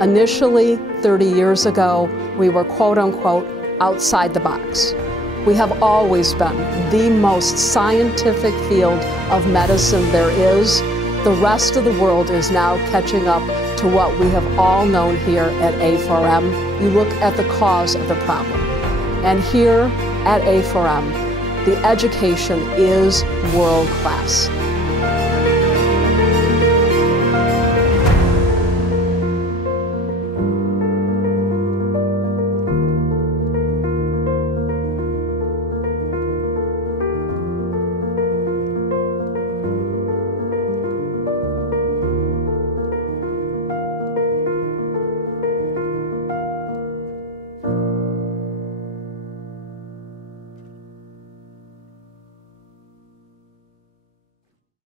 Initially, 30 years ago, we were quote-unquote outside the box. We have always been the most scientific field of medicine there is. The rest of the world is now catching up to what we have all known here at A4M. You look at the cause of the problem. And here at A4M, the education is world class.